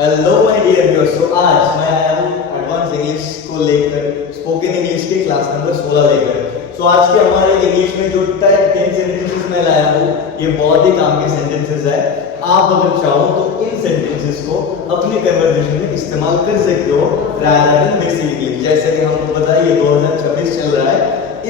Hello my dear viewers. तो आज मैं आया हूँ एडवांस इंग्लिश को लेकर, स्पोकन इंग्लिश के क्लास नंबर 16 लेकर। सो आज के हमारे इंग्लिश में जो 10 सेंटेंसेस मैं लाया हूँ, ये बहुत ही काम के सेंटेंसेस है। आप अगर चाहो तो इन सेंटेंसेस को अपने कन्वर्सेशन में इस्तेमाल कर सकते हो रादर देन बेसिक इंग्लिश। जैसे कि हमको पता है ये 2026 चल रहा है,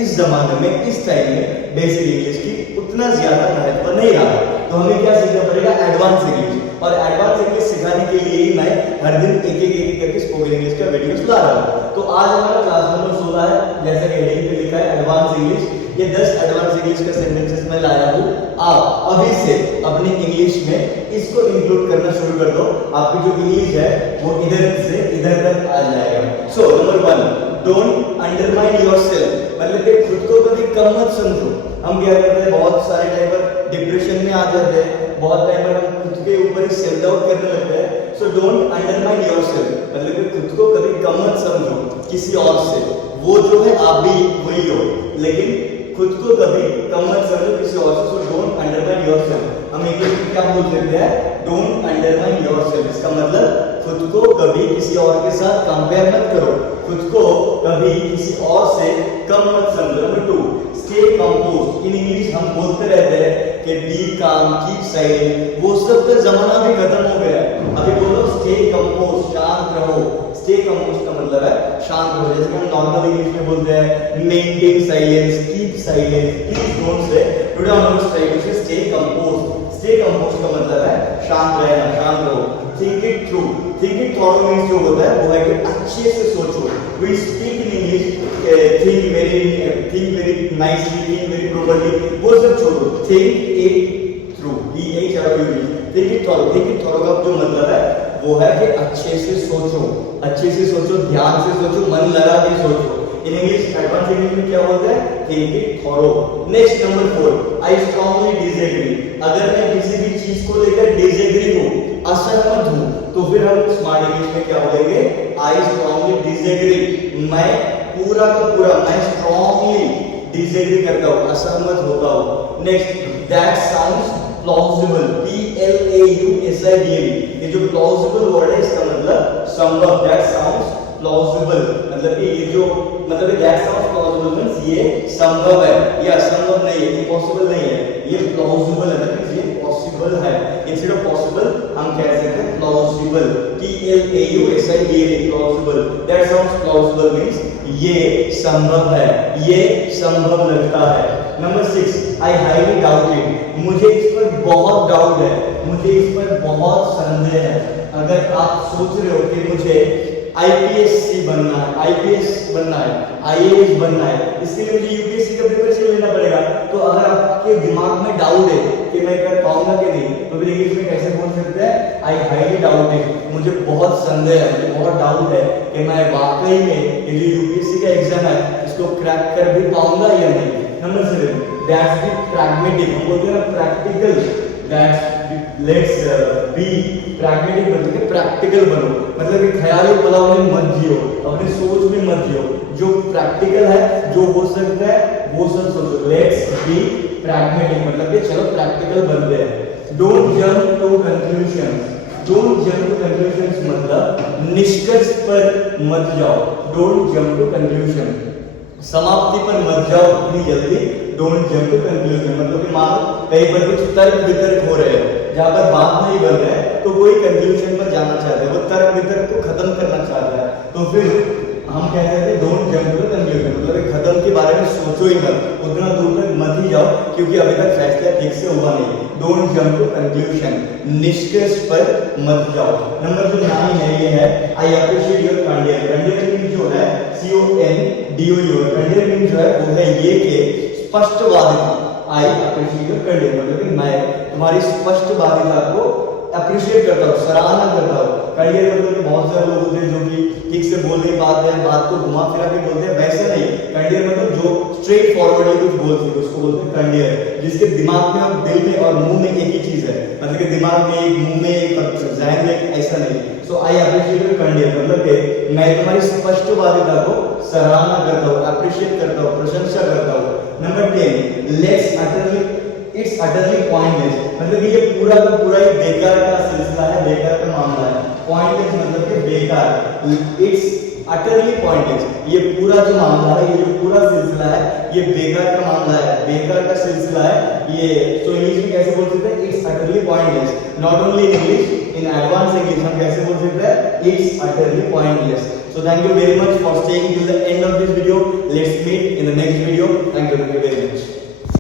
इस जमाने में इस टाइम में बेसिक इंग्लिश की उतना ज्यादा महत्व नहीं रहा, तो हमें क्या सीखना पड़ेगा, एडवांस इंग्लिश। और एडवांस इंग्लिश सिखाने के लिए ही मैं हर दिन एक करके स्पोकन इंग्लिश का वीडियोस ला रहा हूँ। तो आज हमारा क्लास नंबर 16 है, जैसा कि हेडिंग पे लिखा है एडवांस इंग्लिश। ये 10 एडवांस इंग्लिश का सेंटेंसेस मैं लाया हूँ। आप अभी से अपनी इंग्लिश में इसको इंक्लूड करना शुरू कर दो, आपकी जो इंग्लिश है वो इधर से इधर तक आ जाएगा। So number 1, don't undermine yourself, मतलब कि खुद को कभी कम मत समझो। हम क्या करते हैं, बहुत सारे टाइम पर डिप्रेशन में आ जाते हैं, बहुत टाइम पर हम खुद के ऊपर ही सेल्फ डाउट करने लगते हैं। सो डोंट अंडरमाइन योरसेल्फ, मतलब कि खुद को कभी कम मत समझो किसी और से। वो जो है आप भी वही हो, लेकिन खुद को कभी कम मत समझो किसी और से। सो डोंट अंडरमाइन योरसेल्फ, हम इंग्लिश में क्या बोल सकते हैं, डोंट अंडरमाइन योरसेल्फ। इसका मतलब खुद को कभी किसी और के साथ कंपेयर मत करो, खुद को कभी किसी और से कम मत समझो। Number 2, stay composed. In English हम बोलते रहते हैं कि बी काम, कीप साइलेंट, वो सब का जमाना भी खत्म हो गया है। अभी बोलो स्टे कंपोज्ड, शांत रहो। स्टे कंपोज्ड का मतलब है शांत रहो। जैसे हम नॉर्मल इंग्लिश में बोलते हैं maintain silence, keep silence, please don't say, today I want to say stay composed. Stay composed का मतलब है शांत रहना, शांत रहो। Think it through, think it through means जो होता है वो है कि अच्छे से सोचो। We speak in English think very nicely, think very properly, वो सब छोड़ो। थिंक इट थ्रू, ये एक शब्द use, think it through. Think it through का जो मतलब है वो है कि अच्छे से सोचो, अच्छे से सोचो, ध्यान से सोचो, मन लगा के सोचो। इन इंग्लिश एडवांस इंग्लिश में क्या बोलते हैं, think it through. Next number 4, I strongly disagree. अगर मैं किसी भी चीज को लेकर डिसएग्री हूं, असहमत हूं, तो फिर हम स्मार्ट इंग्लिश में क्या बोलेंगे, आई स्ट्रांगली डिसएग्री। मैं पूरा का पूरा, मैं स्ट्रांगली डिसएग्री करता हूं, असहमत होता हूं। Next, that sounds plausible, PLAUSIBLE। ये जो प्लॉजिबल वर्ड है इसका मतलब संभव। दैट साउंड्स प्लॉजिबल मतलब कि ये जो मतलब दैट साउंड्स प्लॉजिबल मींस ये संभव है, ये असंभव नहीं है, ये पॉसिबल नहीं है, ये प्लॉजिबल है, मतलब ये पॉसिबल है। इंस्टेड ऑफ पॉसिबल हम कह सकते हैं plausible, PLAUSIBLE, plausible. That sounds plausible means ये संभव है, ये संभव लगता है। Number 6, I highly doubt it. मुझे इस पर बहुत डाउट है, मुझे इस पर बहुत संदेह है। अगर आप सोच रहे हो कि मुझे IPSC बनना है, IPS बनना है, IAS बनना है, इसके लिए मुझे UPSC का प्रिपरेशन लेना पड़ेगा, तो अगर आपके दिमाग में डाउट है कि मैं कर पाऊंगा कि नहीं, तो फिर इंग्लिश में कैसे बोल सकते हैं, आई हाईली डाउट इट। मुझे बहुत संदेह है, मुझे बहुत डाउट है कि मैं वाकई में ये जो UPSC का एग्जाम है इसको क्रैक कर भी पाऊंगा या नहीं। Number 7, that's be pragmatic. हम बोलते हैं ना practical, that's let's be pragmatic, मतलब कि प्रैक्टिकल बनो, मतलब कि ख्याली पलाव में मत जियो, अपनी सोच में मत जियो। जो प्रैक्टिकल है, जो हो सकता है वो सब सोचो। लेट्स बी प्रैग्मेटिक मतलब कि चलो प्रैक्टिकल बनते हैं। Don't jump to conclusions. Don't jump to conclusions मतलब निष्कर्ष पर मत जाओ। डोंट जंप टू कंक्लूजन, समाप्ति पर मत जाओ इतनी जल्दी। डोंट जंप टू कंक्लूजन मतलब कि मानो कहीं पर कुछ तर्क वितर्क हो रहे हैं, जहां पर बात नहीं बन रहा है, तो कोई कंक्लूजन पर जाना चाहते हैं, वो तर्क वितर्क को खत्म करना चाहता है, तो फिर हम कहते हैं डोंट जंप टू कंक्लूजन मतलब खत्म के बारे में सोचो ही मत, उतना दूर तक मत ही जाओ क्योंकि अभी तक फैसला ठीक से हुआ नहीं। डोंट जंप टू कंक्लूजन, निष्कर्ष पर मत जाओ। नंबर जो 9 है ये है I appreciate your candidate. Candidate means जो है CONDOU, कैंडिडेट मींस जो है वो है ये के स्पष्टवादिता। आई अप्रिशिएट योर कैंडिडेट मतलब कि मैं तुम्हारी स्पष्टवादिता को अप्रिशिएट करता हूँ, सराहना करता हूँ। कैंडिडेट मतलब कि बहुत सारे लोग होते हैं जो कि ठीक से बोल नहीं पाते हैं, बात को घुमा फिरा के बोलते हैं, वैसे नहीं। कैंडिडेट मतलब जो स्ट्रेट फॉरवर्डली कुछ बोलते हैं उसको बोलते हैं कैंडिडेट, जिसके दिमाग में और दिल में और मुंह में एक ही चीज है, मतलब कि दिमाग में एक, मुंह में एक, ज़हन में ऐसा नहीं। सो आई अप्रिशिएट योर कैंडिडेट मतलब कि मैं तुम्हारी स्पष्टवादिता को सराहना करता हूँ, अप्रिशिएट करता हूँ, प्रशंसा करता हूँ। Number 10, let's utterly it's utterly pointless मतलब ये पूरा का पूरा ही बेकार का सिलसिला है, बेकार का मामला है। पॉइंटलेस मतलब कि बेकार, इट्स अटरली पॉइंटलेस। ये पूरा जो मामला है, ये जो पूरा सिलसिला है, ये बेकार का मामला है, बेकार का सिलसिला है ये। तो इंग्लिश में कैसे बोल सकते हैं? It's utterly pointless. Not only in English, in advance English हम कैसे बोल सकते हैं? It's utterly pointless. So thank you very much for staying till the end of this video. Let's meet in the next video. Thank you very much.